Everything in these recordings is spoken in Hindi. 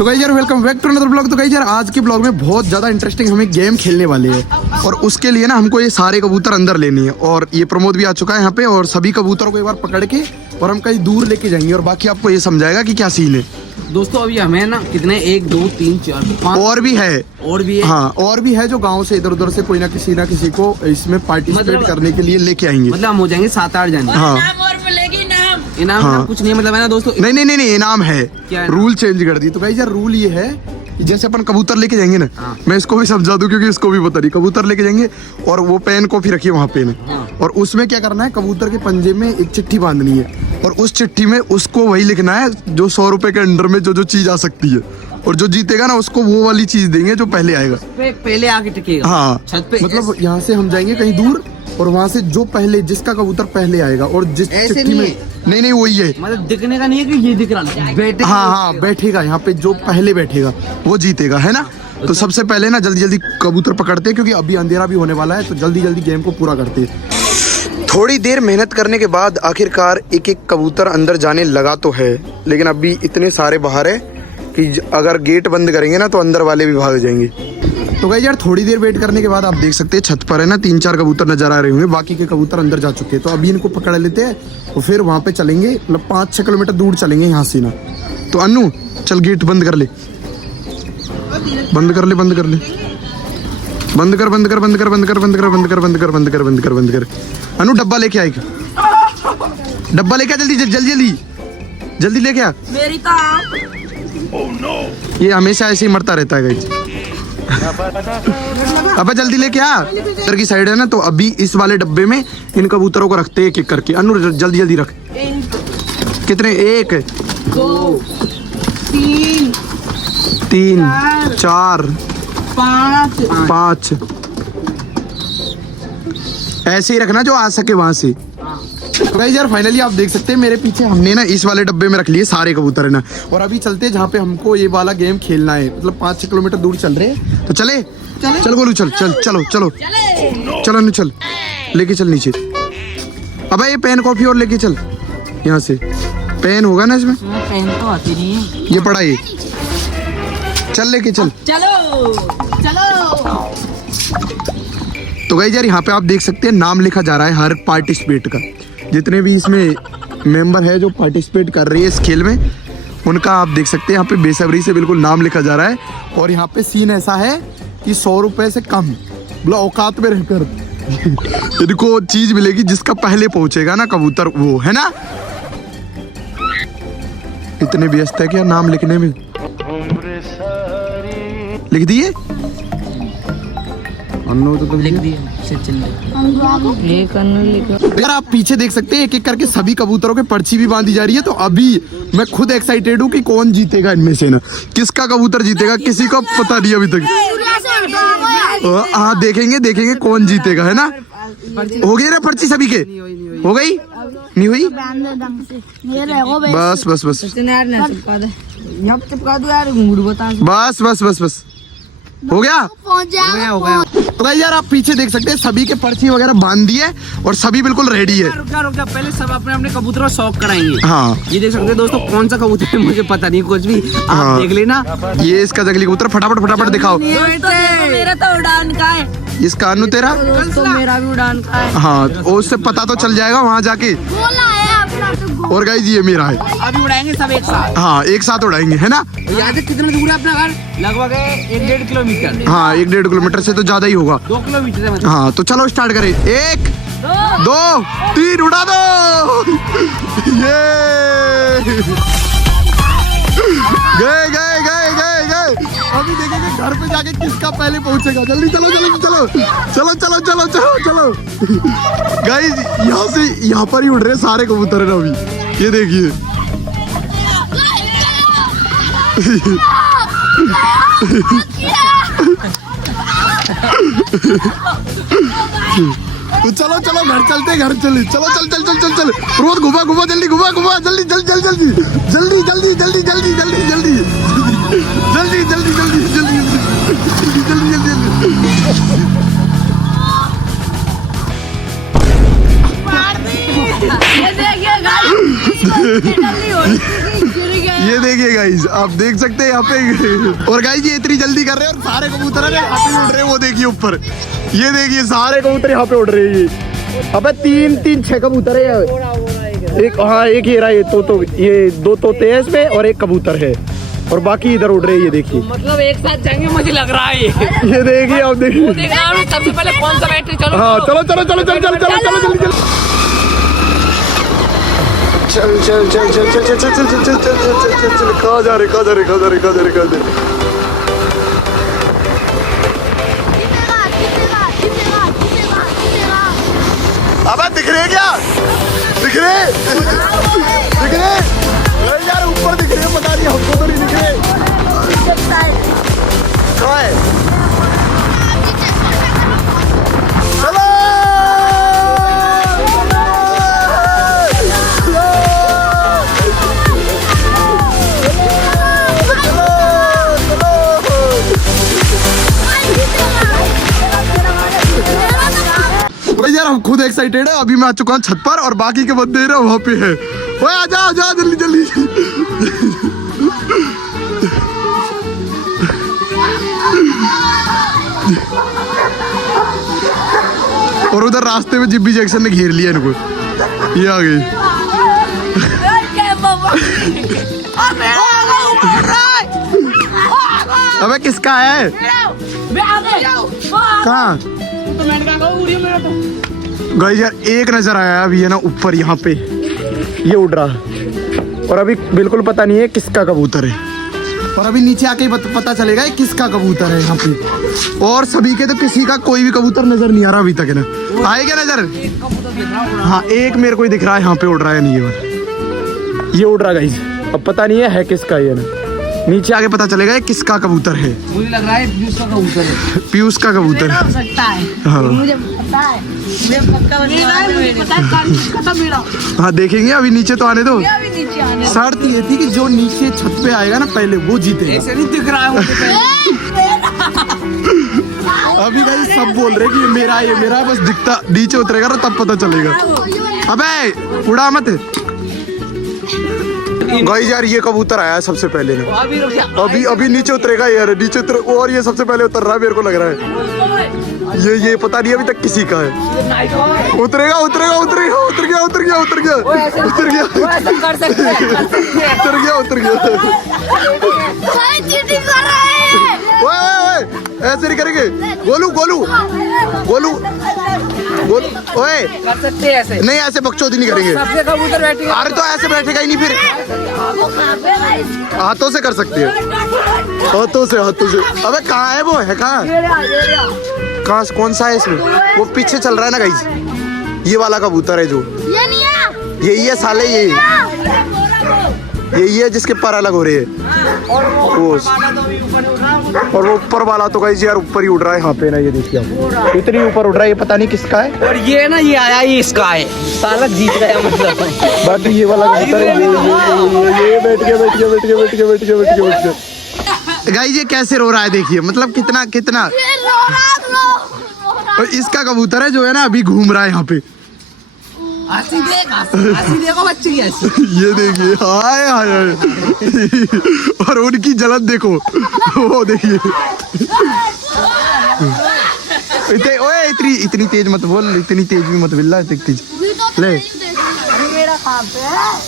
तो गाइस यार welcome back to another blog. तो गाइस यार आज के ब्लॉग में बहुत ज़्यादा इंटरेस्टिंग हमें गेम खेलने वाले हैं और उसके लिए ना हमको ये सारे कबूतर अंदर लेने हैं और ये प्रमोद भी आ चुका है यहाँ पे और सभी कबूतरों को एक बार पकड़ के और हम कहीं दूर लेके जाएंगे और बाकी आपको ये समझाएगा कि क्या सीन है। दोस्तों अभी हमें ना कितने 1 2 3 4 5 और भी है हाँ और भी है जो गांव से इधर उधर से कोई ना किसी को इसमें पार्टिसिपेट करने के लिए लेके आएंगे। मतलब हम हो जाएंगे 7-8 जन। हाँ इनाम हाँ। कुछ नहीं मतलब है ना दोस्तों। नहीं इनाम है। क्या रूल चेंज कर दी। तो गाइस यार रूल ये है कि जैसे अपन कबूतर लेके जाएंगे ना, हाँ। मैं इसको भी समझा दूं क्योंकि इसको भी पता नहीं। कबूतर लेके जाएंगे और वो पेन कॉपी रखिए वहाँ पे हाँ। और उसमें क्या करना है, कबूतर के पंजे में एक चिट्ठी बांधनी है और उस चिट्ठी में उसको वही लिखना है जो 100 रुपए के अंडर में जो चीज आ सकती है और जो जीतेगा ना उसको वो वाली चीज देंगे जो पहले आएगा। पहले आके टिकेगा। हाँ छत पे मतलब यहाँ से हम जाएंगे कहीं दूर और वहाँ से जो पहले जिसका कबूतर पहले आएगा और जिस चिट्ठी में नहीं वही है। मतलब दिखने का नहीं है कि ये दिख रहा है बैठे। हाँ बैठेगा यहाँ पे, जो पहले बैठेगा वो जीतेगा, है ना। तो सबसे पहले ना जल्दी कबूतर पकड़ते हैं क्योंकि अभी अंधेरा भी होने वाला है, तो जल्दी गेम को पूरा करते हैं। थोड़ी देर मेहनत करने के बाद आखिरकार एक कबूतर अंदर जाने लगा तो है, लेकिन अभी इतने सारे बाहर है कि अगर गेट बंद करेंगे ना तो अंदर वाले भी भाग जाएंगे। तो गाइस यार थोड़ी देर वेट करने के बाद आप देख सकते हैं छत पर है ना 3-4 कबूतर नजर आ रहे होंगे, बाकी के कबूतर अंदर जा चुके हैं। तो अभी इनको पकड़ लेते हैं और फिर वहाँ पे चलेंगे, मतलब 5-6 किलोमीटर दूर चलेंगे यहाँ से ना। तो अन्नू चल गेट बंद कर ले, बंद कर अन्नू डब्बा लेके आए, डब्बा लेके आ जल्दी लेके आ। मेरी ये हमेशा ऐसे ही मरता रहता है गाइस। अब जल्दी लेके आ। इधर की साइड है ना, तो अभी इस वाले डब्बे में इन कबूतरों को रखते हैं एक एक करके। अनु जल्दी रख। कितने? 1 2 3 4 5 ऐसे ही रखना जो आ सके वहां से। गाइस यार फाइनली आप देख सकते हैं मेरे पीछे हमने ना इस वाले डब्बे में रख लिए सारे कबूतर है ना, और अभी चलते हैं जहाँ पे हमको ये वाला गेम खेलना है। मतलब 5-6 किलोमीटर दूर चल रहे हैं, तो चल गोलू चलो अन्नू चल लेके चल नीचे। अब ये पेन कॉपी और लेके चल, यहाँ से पेन होगा ना इसमें। पेन तो आती नहीं है। ये पड़ा ये, चल लेके चल। चलो तो गाइस यार यहाँ पे आप देख सकते हैं नाम लिखा जा रहा है हर पार्टिसिपेट का। जितने भी इसमें मेंबर है जो पार्टिसिपेट कर रही है इस खेल में, उनका आप देख सकते हैं यहाँ पे बेसब्री से बिल्कुल नाम लिखा जा रहा है। और यहाँ पे सीन ऐसा है कि 100 रुपए से कम मतलब औकात में रहकर इनको चीज मिलेगी जिसका पहले पहुंचेगा ना कबूतर, वो है ना। इतने व्यस्त है क्या नाम लिखने में? लिख दिए तो लिख दिए। यार आप पीछे देख सकते हैं एक एक करके सभी कबूतरों के पर्ची भी बांधी जा रही है। तो अभी मैं खुद एक्साइटेड हूँ कि कौन जीतेगा इनमें से ना, किसका कबूतर जीतेगा किसी को पता नहीं अभी तक। हाँ देखेंगे कौन जीतेगा, है ना। हो गई ना पर्ची सभी के? हो गई? नहीं हुई? बस हो गया। तो गाइस यार आप पीछे देख सकते हैं सभी के पर्ची वगैरह बांध दिए और सभी बिल्कुल रेडी है। रुका पहले सब अपने कबूतर शौक कराएंगे। हाँ ये देख सकते हैं दोस्तों कौन सा कबूतर है मुझे पता नहीं कुछ भी। आप देख लेना। ये इसका जंगली कबूतर, फटाफट दिखाओ। मेरा तो उड़ान का है। इसका अनु तेरा? दोस्तों मेरा भी उड़ान का है। हाँ उससे पता तो चल जाएगा वहाँ जाके। और गाइस ये मेरा है। अभी उड़ाएंगे सब एक साथ। हाँ एक साथ उड़ाएंगे, है ना। यहाँ से कितना दूर है अपना घर? लगभग 1-1.5 किलोमीटर। हाँ 1-1.5 किलोमीटर से तो ज्यादा ही होगा। 2 किलोमीटर है मतलब। हाँ तो चलो स्टार्ट करें। 1 2 3 उड़ा दो। ये गए। अभी देखेंगे घर पे जाके किसका पहले पहुंचेगा। जल्दी चलो। गाइस यहाँ पर ही उड़ रहे सारे कबूतर है ना अभी, ये देखिए। तो चलो घर चलते, चल रोज घुमा जल्दी ये देखिए गाइस आप देख सकते हैं यहाँ पे। और गाइस ये इतनी जल्दी कर रहे हैं और सारे कबूतर है यहाँ पे उड़ रहे हैं, वो देखिए ऊपर, ये देखिए सारे कबूतर यहाँ पे उड़ रहे हैं। ये अबे 3-6 कबूतर है, एक हाँ एक ये रहा, ये ये 2 तोते हैं इसमें और एक कबूतर है और बाकी इधर उड़ रहे हैं। ये देखिए मतलब एक साथ जाएंगे मुझे लग रहा है। ये देखिए आप देखिए। सबसे पहले कौन सा बैटरी? चलो हाँ चलो चलो चलो चलो चलो चलो चलो जल्दी चल चल चल चल चल चल चल चल चल चल चल चल चल चल कहाँ जा रहे कहाँ जा रहे कहाँ जा रहे कहाँ जा रहे कहाँ जा रहे। अबे दिख रहे क्या? दिख रहे दिख रहे यार, ऊपर दिख रहे, पता नहीं हमको तो नहीं दिख रहे। कहाँ है? चलो भाई यार हम खुद एक्साइटेड है। अभी मैं आ चुका हूँ छत पर और बाकी के बंदे ना वहाँ पे है। ओए आजा आजा जल्दी जल्दी। और उधर रास्ते में जिब्बी जैक्सन ने घेर लिया इनको, ये आ गई। अबे किसका है? कहाँ? गाइस यार एक नजर आया अभी है ना ऊपर, यहाँ पे ये उड़ रहा और अभी बिल्कुल पता नहीं है किसका कबूतर है। और अभी नीचे आके ही पता चलेगा ये किसका कबूतर है यहाँ पे। और सभी के तो किसी का कोई भी कबूतर नजर नहीं आ रहा अभी तक है ना। आए क्या नजर? हाँ एक मेरे को ही दिख रहा है यहाँ पे उड़ रहा है। नहीं ये उड़ रहा गाइस, अब पता नहीं है किसका ये ना। नीचे आके पता चलेगा ये किसका कबूतर है। मुझे लग रहा है पीयूष का कबूतर है। पीयूष का कबूतर हो सकता है। हाँ मुझे पता है, मुझे पक्का पता है। हाँ देखेंगे, अभी नीचे तो आने दो। अभी नीचे आने दो। शर्त ये थी कि जो नीचे छत पे आएगा ना पहले वो जीतेगा। ऐसे नहीं दिख रहा है मुझे पहले। अभी भाई सब बोल रहे कि ये मेरा है, बस दिखता नीचे उतरेगा ना तब पता चलेगा। अबे उड़ा मत। गाइस यार ये कबूतर आया है सबसे पहले ना। अभी नीचे उतरेगा यार, नीचे उतर और ये सबसे पहले उतर रहा है मेरे को लग रहा है। ये पता नहीं अभी तक किसी का है। उतरेगा उतरेगा उतरेगा उतर गया उतर गया उतर गया उतर गया कर सकते हैं। उतर गया उतर गया। ओए ऐसे नहीं करेंगे। गोलू गोलू गोलू गोलू ओए कर सकते हैं ऐसे। नहीं ऐसे बकचोदी नहीं करेंगे। सबसे कबूतर बैठेगा। अरे तो ऐसे बैठेगा ही नहीं, फिर हाथों से कर सकते हैं, हाथों से। अबे कहाँ है वो? है कहाँ? कहाँ कौन सा है इसमें? वो पीछे चल रहा है ना गाइस, ये वाला कबूतर है जो यही है साले, यही है जिसके पर अलग हो रहे हैं। और वो ऊपर वाला तो गाइस यार ऊपर ही उड़ रहा है यहाँ पे ना, ये देखिए आप इतनी ऊपर उड़ रहा है, ये पता नहीं किसका है। और ये ना ये आया ही इसका है, सालक जीत गया मतलब। बाकी ये वाला कबूतर है, ये बैठ गया। गाइस ये कैसे रो रहा है देखिए, मतलब कितना और इसका कबूतर है जो है ना अभी घूम रहा है यहाँ पे। हंसी देखो बच्चे की हंसी। ये देखिए हाय हाय और उनकी जलन देखो, वो देखिए। ओए इतनी तेज मत बोल, इतनी तेज भी मत बिल्ला, तेज ले।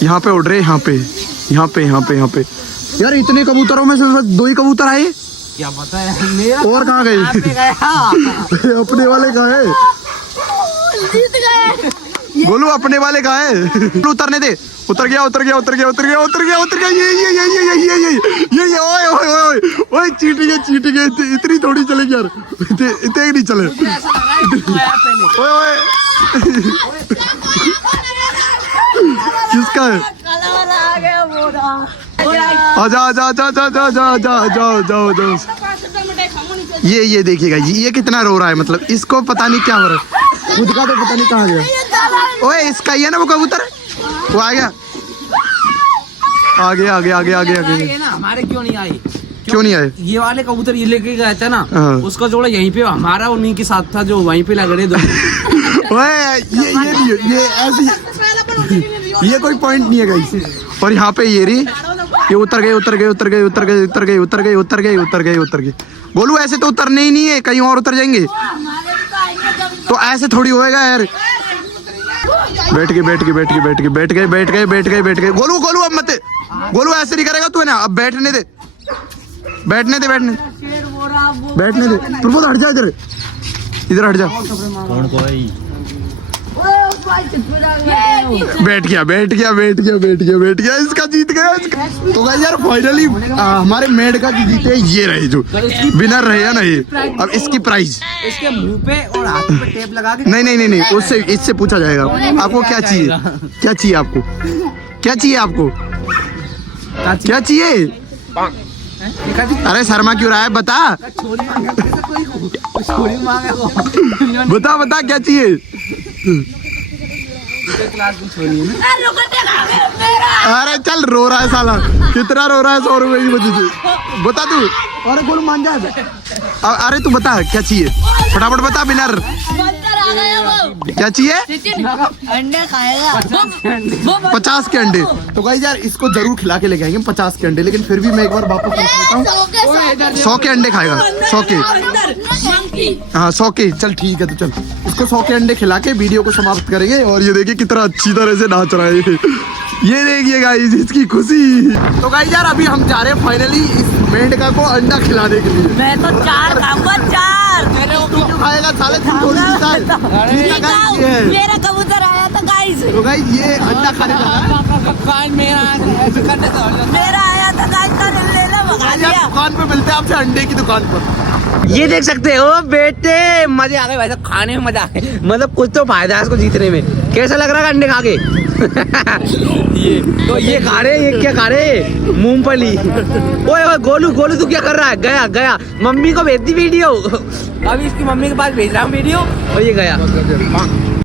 यहाँ पे उड़ रहे, यहाँ पे यार इतने कबूतरों में से बस 2 ही कबूतर आए। क्या पता है मेरा और कहाँ गए? अपने वाले कहाँ है? गोलू अपने वाले कहाँ है? उतरने दे। उतर गया ये ओए चीटिंग इतनी थोड़ी चलेगी यार, इतने नहीं चले। ओए किसका है? जाओ। ये देखिएगा जी, ये कितना रो रहा है, मतलब इसको पता नहीं क्या हो रहा है, खुद का तो पता नहीं कहाँ गया। ओए इसका ही है ना वो कबूतर, वो आ गया आगे। ना हमारे क्यों नहीं आए? ये वाले कबूतर ये लेके गए थे ना, उसका जोड़ा यहीं पे, हमारा उन्हीं के साथ था जो वहीं पे लग रहे दो। ओए ये ऐसी ये कोई पॉइंट नहीं है गाइस। और यहाँ पे ये रही, ये उतर गए उतर गए उतर गए उतर गए उतर गए उतर गए उतर गए उतर गए उतर गए। गोलू ऐसे तो उतरने ही नहीं है, कहीं और उतर जाएंगे। तो ऐसे थोड़ी होएगा यार। बैठ गए बैठ गए बैठ गए बैठ गए बैठ गए बैठ गए बैठ गए बैठ गए। गोलू गोलू अब मत, गोलू ऐसे नहीं करेगा तू है ना, अब बैठने दे बैठने दे बैठने बैठने दे। प्रमोद हट जा इधर, इधर हट जा। कौन कोई बैठ गया बैठ गया बैठ गया बैठ गया बैठ गया, इसका जीत गया इसका। तो गाइस यार फाइनली हमारे मेड का जो जीते ये रहे, जो विनर रहे है ना ये। अब इसकी प्राइस इसके मुंह पे और हाथ पे टेप लगा के। नहीं नहीं नहीं नहीं, उससे इससे पूछा जाएगा आपको क्या चाहिए, क्या चाहिए आपको, क्या चाहिए आपको, क्या चाहिए। अरे शर्मा क्यों रहा है, बता बता बता क्या चाहिए। अरे चल रो रहा है साला, कितना रो रहा है 100 रुपए की वजह से, बता तू। अरे गोलू मान जा, अरे तू बता क्या चाहिए, फटाफट बता विनर क्या चाहिए। अंडे खाएगा 50 के अंडे। तो गाइस यार इसको जरूर खिला के लेके आएंगे 50 के अंडे, लेकिन फिर भी मैं एक बार वापस पूछ लेता हूँ। 100 के अंडे खाएगा, 100 के, हाँ 100 के। चल ठीक है, तो चल इसको 100 के अंडे खिला के वीडियो को समाप्त करेंगे। और ये देखिए कितना अच्छी तरह से नाच रहा है ये देखिए गाइस इसकी खुशी। तो गाइस यार अभी हम जा रहे हैं फाइनली इस मेंढका को अंडा खिलाने के लिए। मैं तो 4 खाऊंगा 4। तू क्यों खाएगा साले, तू थोड़ी जीता है। मेरा कबूतर आया था गाइस। तो गाइस ये अंडा खाने का है। मेरा आया था गाइस, का ले लो भगा दिया। दुकान पे मिलते हैं आपसे अंडे की दुकान पर। ये देख सकते हो बेटे, मजे आ गए भाई साहब, खाने में मजा आ गया। मतलब कुछ तो फायदा है इसको जीतने में। कैसा लग रहा है अंडे खा के ये खा रहे, ये क्या खा रहे, मूंगफली। ओए ओए गोलू गोलू तू क्या कर रहा है, गया गया मम्मी को भेज दी वीडियो। अभी इसकी मम्मी के पास भेज रहा हूँ वीडियो, और ये गया।